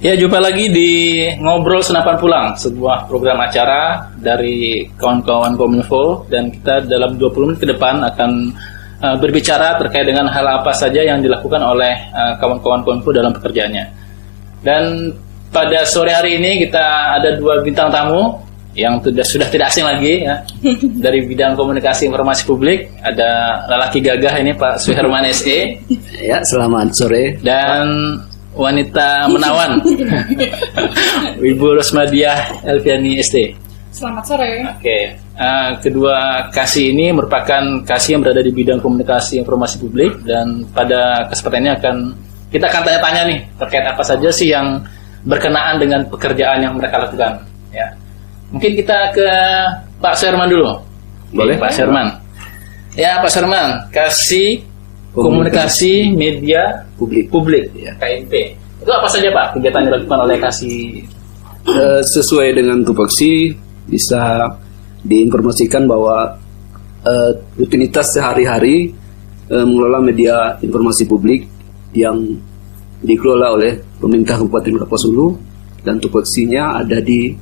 Ya, jumpa lagi di Ngobrol Senapan Pulang, sebuah program acara dari kawan-kawan Kominfo, dan kita dalam 20 menit ke depan akan berbicara terkait dengan hal apa saja yang dilakukan oleh kawan-kawan Kominfo dalam pekerjaannya. Dan pada sore hari ini kita ada dua bintang tamu yang sudah tidak asing lagi ya. Dari bidang komunikasi informasi publik ada lelaki gagah ini Pak Suherman SE. Ya, selamat sore. Dan wanita menawan Ibu Rosmadiah Elviani ST. Selamat sore. Oke, kedua kasih ini merupakan kasih yang berada di bidang komunikasi informasi publik, dan pada kesempatan ini kita akan tanya-tanya nih terkait apa saja sih yang berkenaan dengan pekerjaan yang mereka lakukan. Ya, mungkin kita ke Pak Suherman dulu. Boleh, Pak Suherman. Ya, Pak Suherman, kasih Komunikasi Media Publik ya, KMP. Itu apa saja Pak kegiatan yang dilakukan oleh kasih? Sesuai dengan tupoksi bisa diinformasikan bahwa rutinitas sehari-hari mengelola media informasi publik yang dikelola oleh pemerintah Kabupaten Kapuas Hulu, dan tupoksinya ada di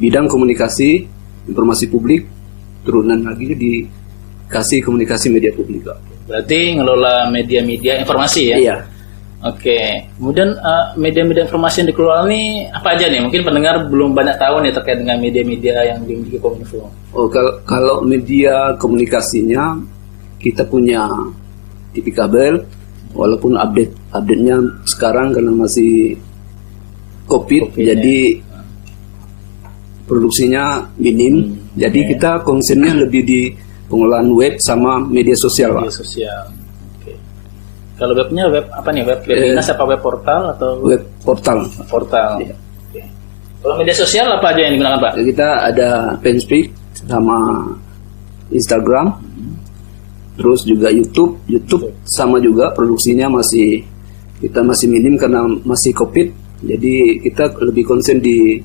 bidang komunikasi informasi publik, turunan lagi di kasih komunikasi media publik. Berarti ngelola media-media informasi ya? Iya. Oke. Kemudian media-media informasi yang dikelola ini apa aja nih? Mungkin pendengar belum banyak tahu nih terkait dengan media-media yang dimiliki Kominfo. Oh, kalau media komunikasinya kita punya TV kabel, walaupun update-nya sekarang karena masih COVID jadi produksinya minim. Jadi kita concernnya lebih di pengelolaan web sama media sosial, Pak. Media sosial. Oke. Kalau webnya web apa nih? Web dinas apa web portal atau web portal? Portal. Ya. Oke. Kalau media sosial apa aja yang digunakan, Pak? Kita ada Fanspeak sama Instagram. Terus juga YouTube sama juga produksinya kita masih minim karena masih COVID. Jadi kita lebih konsen di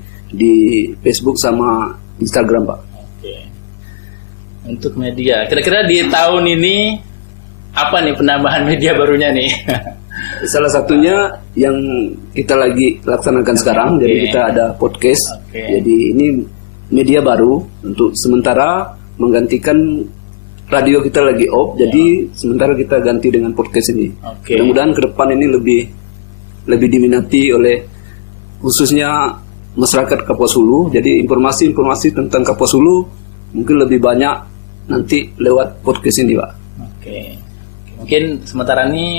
Facebook sama Instagram, Pak. Untuk media, kira-kira di tahun ini apa nih penambahan media barunya nih? Salah satunya yang kita lagi laksanakan sekarang, jadi kita ada podcast. Jadi ini media baru untuk sementara menggantikan radio kita lagi off. Jadi sementara kita ganti dengan podcast ini. Mudah-mudahan ke depan ini lebih diminati oleh khususnya masyarakat Kapuas Hulu. Jadi informasi-informasi tentang Kapuas Hulu mungkin lebih banyak nanti lewat podcast ini, Pak. Oke. Mungkin sementara ini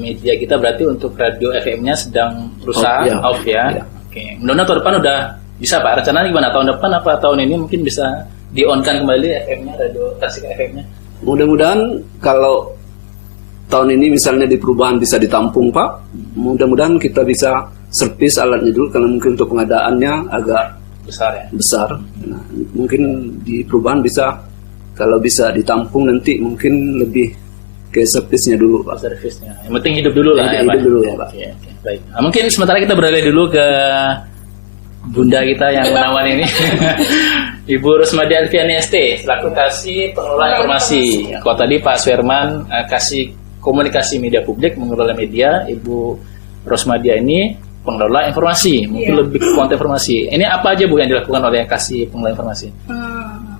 media kita berarti untuk radio FM-nya sedang berusaha off ya. Oke. Mudah-mudahan tahun depan udah bisa, Pak. Rencananya gimana? Tahun depan apa tahun ini mungkin bisa di-on-kan kembali FM-nya, radio Tasik FM-nya? Mudah-mudahan kalau tahun ini misalnya di perubahan bisa ditampung, Pak. Mudah-mudahan kita bisa servis alatnya dulu karena mungkin untuk pengadaannya agak besar. Nah, mungkin di perubahan bisa, kalau bisa ditampung nanti mungkin lebih ke servisnya dulu, Pak. Servisnya. Yang penting hidup dulu lah ya, Pak. Hidup dulu ya, Pak. Oke. Baik. Nah, mungkin sementara kita beralih dulu ke bunda kita yang menawan ini. Ibu Rosmadiah Elviani ST selaku kasih pengelola informasi. Kalau tadi Pak Suherman kasih komunikasi media publik, mengelola media. Ibu Rosmadiah ini pengelola informasi, mungkin lebih konten informasi. Ini apa aja Bu yang dilakukan oleh kasih pengelola informasi?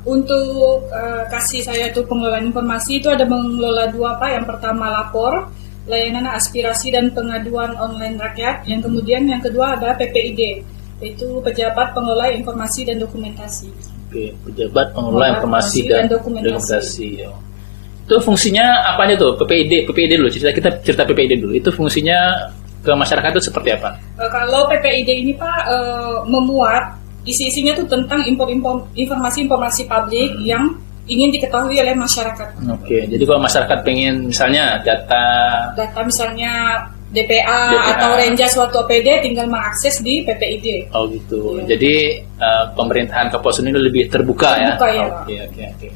Untuk kasih saya itu pengelolaan informasi itu ada mengelola dua, Pak. Yang pertama lapor, layanan aspirasi dan pengaduan online rakyat. Yang kemudian yang kedua ada PPID, yaitu pejabat pengelola informasi dan dokumentasi. Oke, pejabat pengelola informasi dan dokumentasi. Itu fungsinya apa aja tuh? PPID dulu. Cerita PPID dulu. Itu fungsinya ke masyarakat itu seperti apa? Kalau PPID ini, Pak, memuat isi-isinya tuh tentang informasi publik yang ingin diketahui oleh masyarakat. Oke, jadi kalau masyarakat pengen misalnya data misalnya DPA atau Renja suatu OPD, tinggal mengakses di PPID. Oh gitu. Ya. Jadi pemerintahan Kapuas ini lebih terbuka ya. Oke.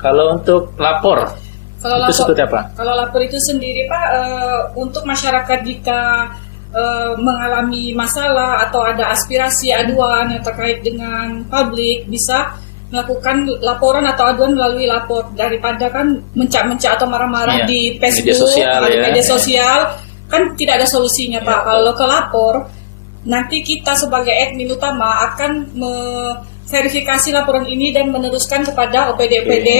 Kalau untuk lapor, itu seperti apa? Kalau lapor itu sendiri, Pak, untuk masyarakat jika mengalami masalah atau ada aspirasi aduan yang terkait dengan publik, bisa melakukan laporan atau aduan melalui lapor, daripada kan mencak-mencak atau marah-marah di Facebook, media sosial, kan tidak ada solusinya Pak. Kalau ke lapor, nanti kita sebagai admin utama akan verifikasi laporan ini dan meneruskan kepada OPD-OPD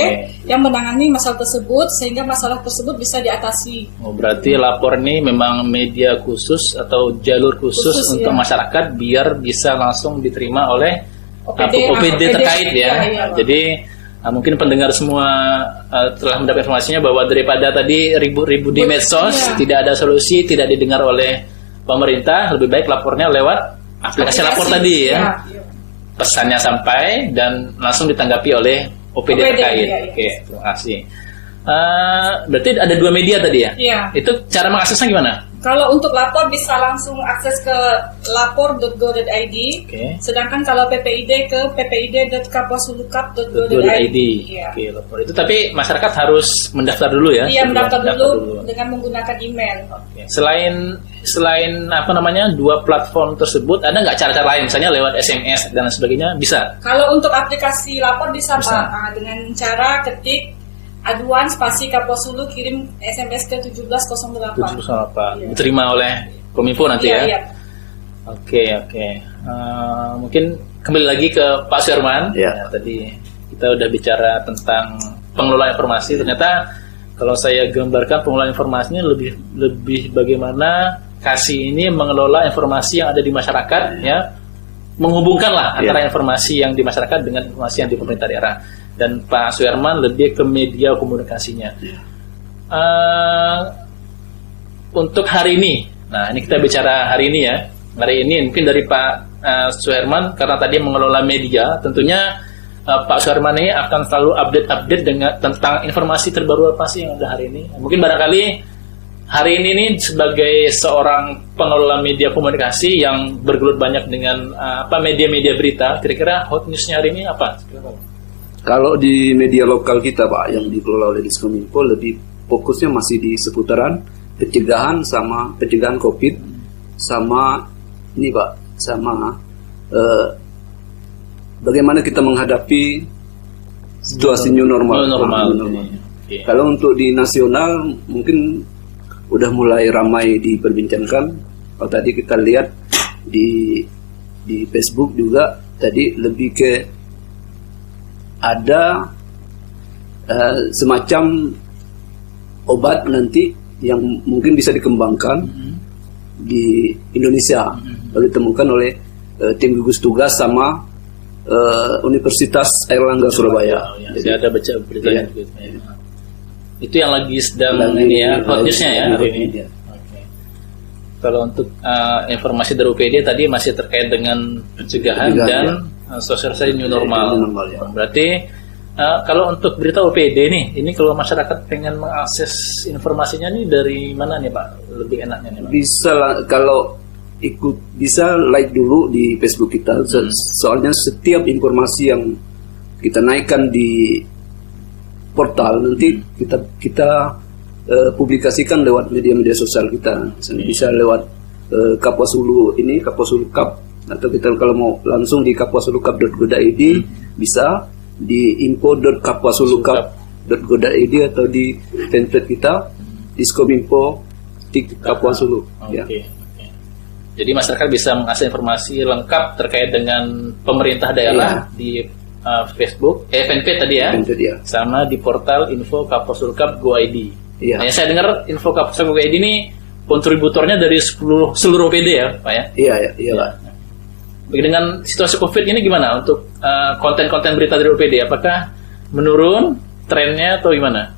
yang menangani masalah tersebut sehingga masalah tersebut bisa diatasi. Oh, berarti lapor ini memang media khusus atau jalur khusus untuk masyarakat biar bisa langsung diterima oleh OPD terkait ya. Jadi mungkin pendengar semua telah mendapat informasinya bahwa daripada tadi ribu-ribu di medsos tidak ada solusi, tidak didengar oleh pemerintah, lebih baik lapornya lewat aplikasi lapor tadi ya. Pesannya sampai dan langsung ditanggapi oleh OPD terkait. Oke, terima kasih. Berarti ada 2 media tadi ya? Iya. Itu cara mengaksesnya gimana? Kalau untuk lapor bisa langsung akses ke lapor.go.id. Sedangkan kalau PPID ke ppid.kapwasulucap.go.id. Oke, lapor itu tapi masyarakat harus mendaftar dulu ya? Iya, mendaftar dulu dengan menggunakan email. Selain apa namanya 2 platform tersebut, ada nggak cara-cara lain, misalnya lewat SMS dan sebagainya, bisa? Kalau untuk aplikasi lapor bisa. Pak, dengan cara ketik aduan spasi Kapwasulu, kirim SMS ke 1708. Diterima oleh Kominfo nanti ya? Iya. Oke. Mungkin kembali lagi ke Pak Suherman. Tadi kita udah bicara tentang pengelolaan informasi. Ternyata kalau saya gambarkan pengelolaan informasinya lebih bagaimana Kasih ini mengelola informasi yang ada di masyarakat, ya, menghubungkanlah antara informasi yang di masyarakat dengan informasi yang di pemerintah daerah. Dan Pak Suherman lebih ke media komunikasinya. Untuk hari ini, nah ini kita bicara hari ini ya. Hari ini mungkin dari Pak Suherman, karena tadi mengelola media, tentunya Pak Suherman ini akan selalu update dengan tentang informasi terbaru apa sih yang ada hari ini. Mungkin barangkali hari ini nih sebagai seorang pengelola media komunikasi yang bergelut banyak dengan media-media berita, kira-kira hot newsnya hari ini apa? Kalau di media lokal kita Pak, yang dikelola oleh Diskominfo, lebih fokusnya masih di seputaran pencegahan COVID, sama ini Pak, sama bagaimana kita menghadapi situasi new normal. Kalau untuk di nasional mungkin udah mulai ramai diperbincangkan. Kalau tadi kita lihat di Facebook juga tadi lebih ke ada semacam obat nanti yang mungkin bisa dikembangkan di Indonesia, lalu ditemukan oleh tim gugus tugas sama Universitas Airlangga Surabaya. Jadi ada baca beritanya gitu. Itu yang lagi sedang ini ya, hot newsnya ya hari ini. Kalau untuk informasi dari UPD tadi masih terkait dengan pencegahan dan sosialisasi new normal. Berarti kalau untuk berita UPD nih, ini kalau masyarakat pengen mengakses informasinya nih dari mana nih Pak? Lebih enaknya nih Pak? Bisa kalau bisa like dulu di Facebook kita. Soalnya setiap informasi yang kita naikkan di portal nanti kita publikasikan lewat media-media sosial kita. Bisa lewat Kapwasulu ini, Kapwasulu Cup, atau kita kalau mau langsung di kapwasulucup.go.id bisa di info.kapwasulucup.go.id atau di fanpage kita Diskominfo Kapwasulu. Jadi masyarakat bisa mengakses informasi lengkap terkait dengan pemerintah daerah di Facebook, fanpage tadi ya, sama di portal info kapwasulucup.go.id. Nah, saya dengar info kapwasulucup.go.id ini kontributornya dari seluruh OPD ya, Pak ya? Iya Pak. Dengan situasi COVID ini gimana untuk konten-konten berita dari OPD? Apakah menurun trennya atau gimana?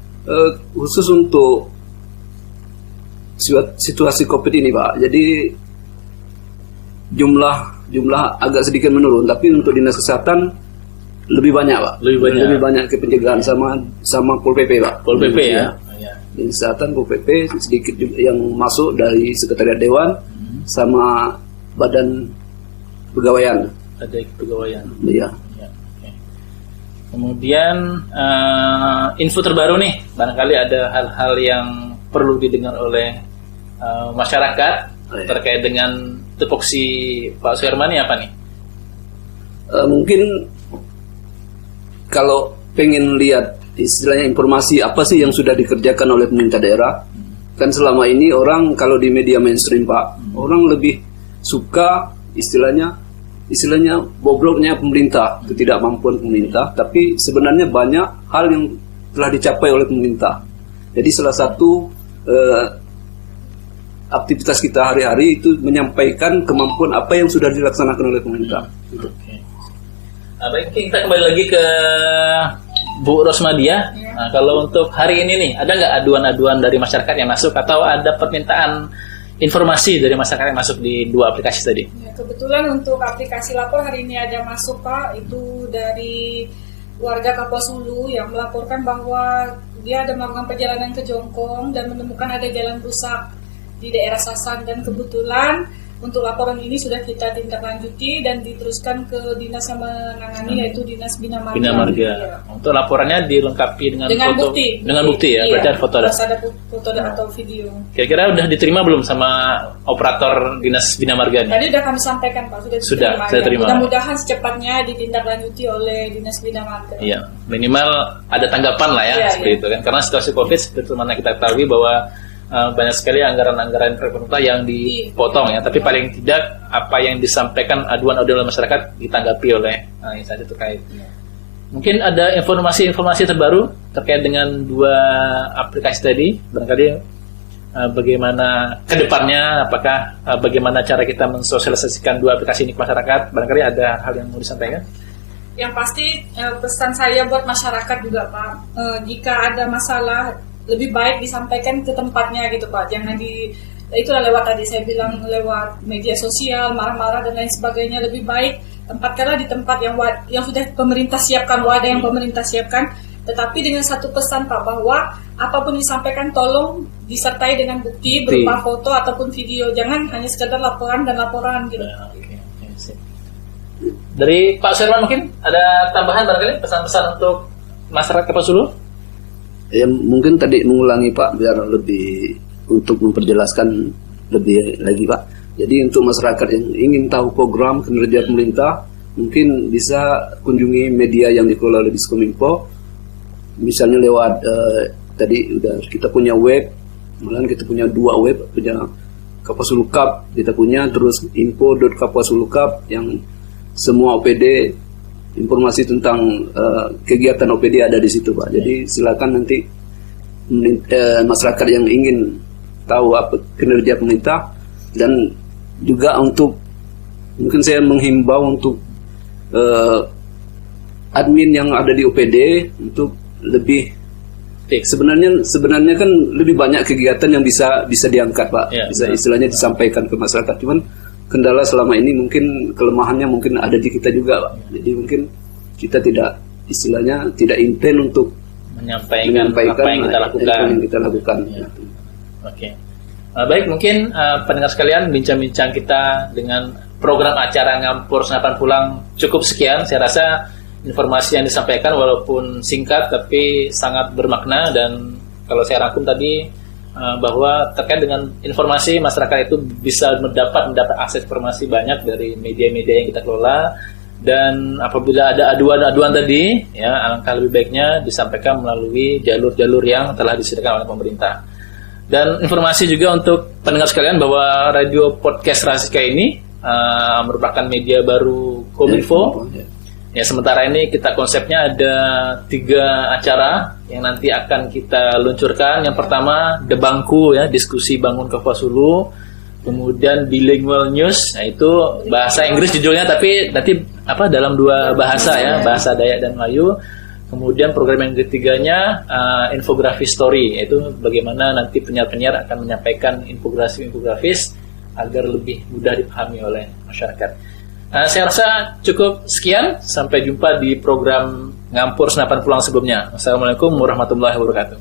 Khusus untuk situasi COVID ini Pak, jadi jumlah agak sedikit menurun, tapi untuk dinas kesehatan lebih banyak Pak. Lebih banyak ke pencegahan sama Pol PP Pak. Pol PP ya. Dinas kesehatan Pol PP sedikit juga yang masuk dari Sekretariat Dewan sama Badan Pegawaian. Ada pegawaian. Iya. Kemudian info terbaru nih, barangkali ada hal-hal yang perlu didengar oleh masyarakat terkait dengan tupoksi Pak Suherman ini apa nih? Mungkin kalau pengen lihat istilahnya informasi apa sih yang sudah dikerjakan oleh pemerintah daerah, kan selama ini orang kalau di media mainstream Pak, orang lebih suka istilahnya bobroknya pemerintah, ketidakmampuan pemerintah, tapi sebenarnya banyak hal yang telah dicapai oleh pemerintah. Jadi salah satu aktivitas kita hari-hari itu menyampaikan kemampuan apa yang sudah dilaksanakan oleh pemerintah. Okay. Baik, kita kembali lagi ke Bu Rosmadia. Nah, kalau untuk hari ini nih, ada nggak aduan-aduan dari masyarakat yang masuk atau ada permintaan informasi dari masyarakat yang masuk di dua aplikasi tadi? Ya, kebetulan untuk aplikasi lapor hari ini ada masuk Pak, itu dari warga Kapuas Hulu yang melaporkan bahwa dia ada melakukan perjalanan ke Jongkong dan menemukan ada jalan rusak di daerah Sasan, dan kebetulan untuk laporan ini sudah kita tindak lanjuti dan diteruskan ke dinas yang menangani, yaitu Dinas Bina Marga. Bina Marga. Ya. Untuk laporannya dilengkapi dengan foto, bukti. Dengan bukti ya, berarti ada foto. Harus ada foto atau video. Kira-kira udah diterima belum sama operator Dinas Bina Marga ini? Tadi sudah kami sampaikan Pak, sudah terima. Mudah-mudahan secepatnya ditindaklanjuti oleh Dinas Bina Marga. Iya, minimal ada tanggapan lah ya, seperti itu kan. Karena situasi Covid seperti mana kita ketahui bahwa banyak sekali anggaran-anggaran pemerintah yang dipotong ya, tapi paling tidak apa yang disampaikan aduan-aduan masyarakat ditanggapi oleh instansi terkait. Mungkin ada informasi-informasi terbaru terkait dengan dua aplikasi tadi, barangkali bagaimana kedepannya, apakah bagaimana cara kita mensosialisasikan dua aplikasi ini ke masyarakat, barangkali ada hal yang mau disampaikan? Yang pasti pesan saya buat masyarakat juga Pak, jika ada masalah lebih baik disampaikan ke tempatnya gitu Pak, jangan itulah lewat tadi saya bilang lewat media sosial, marah-marah dan lain sebagainya. Lebih baik tempatkanlah di tempat yang sudah pemerintah siapkan, wadah yang pemerintah siapkan, tetapi dengan satu pesan Pak, bahwa apapun disampaikan tolong disertai dengan bukti berupa foto ataupun video, jangan hanya sekedar laporan gitu. Dari Pak Sherman mungkin ada tambahan barangkali pesan-pesan untuk masyarakat Kapuas Hulu? Ya mungkin tadi mengulangi Pak, biar lebih untuk memperjelaskan lebih lagi Pak. Jadi untuk masyarakat yang ingin tahu program kinerja pemerintah, mungkin bisa kunjungi media yang dikelola oleh Diskominfo. Misalnya lewat tadi udah kita punya web, malahan kita punya 2 web, punya Kapuas Hulu Cup kita punya, terus info.kapuashulucup yang semua OPD, informasi tentang kegiatan OPD ada di situ Pak. Jadi silakan nanti masyarakat yang ingin tahu apa kinerja pemerintah, dan juga untuk mungkin saya menghimbau untuk admin yang ada di OPD untuk lebih sebenarnya kan lebih banyak kegiatan yang bisa diangkat Pak, bisa istilahnya disampaikan ke masyarakat. Cuman kendala selama ini mungkin kelemahannya mungkin ada di kita juga Pak. Jadi mungkin kita tidak intent untuk menyampaikan apa yang kita lakukan. Oke. Baik, mungkin pendengar sekalian, bincang-bincang kita dengan program acara Ngampur Senapan Pulang cukup sekian. Saya rasa informasi yang disampaikan walaupun singkat tapi sangat bermakna, dan kalau saya rangkum tadi bahwa terkait dengan informasi, masyarakat itu bisa mendapat akses informasi banyak dari media-media yang kita kelola, dan apabila ada aduan-aduan tadi ya, alangkah lebih baiknya disampaikan melalui jalur-jalur yang telah disediakan oleh pemerintah. Dan informasi juga untuk pendengar sekalian bahwa radio podcast Rasika ini merupakan media baru Kominfo. Ya, sementara ini kita konsepnya ada 3 acara yang nanti akan kita luncurkan. Yang pertama The Bangku ya, diskusi bangun Kapuas Hulu. Kemudian Bilingual News, nah itu bahasa Inggris judulnya, tapi nanti dalam 2 bahasa ya, bahasa Dayak dan Melayu. Kemudian program yang ketiganya Infografi Story, yaitu bagaimana nanti penyiar-penyiar akan menyampaikan infografis agar lebih mudah dipahami oleh masyarakat. Saya rasa cukup sekian. Sampai jumpa di program Ngampur Senapan Pulang sebelumnya. Wassalamualaikum warahmatullahi wabarakatuh.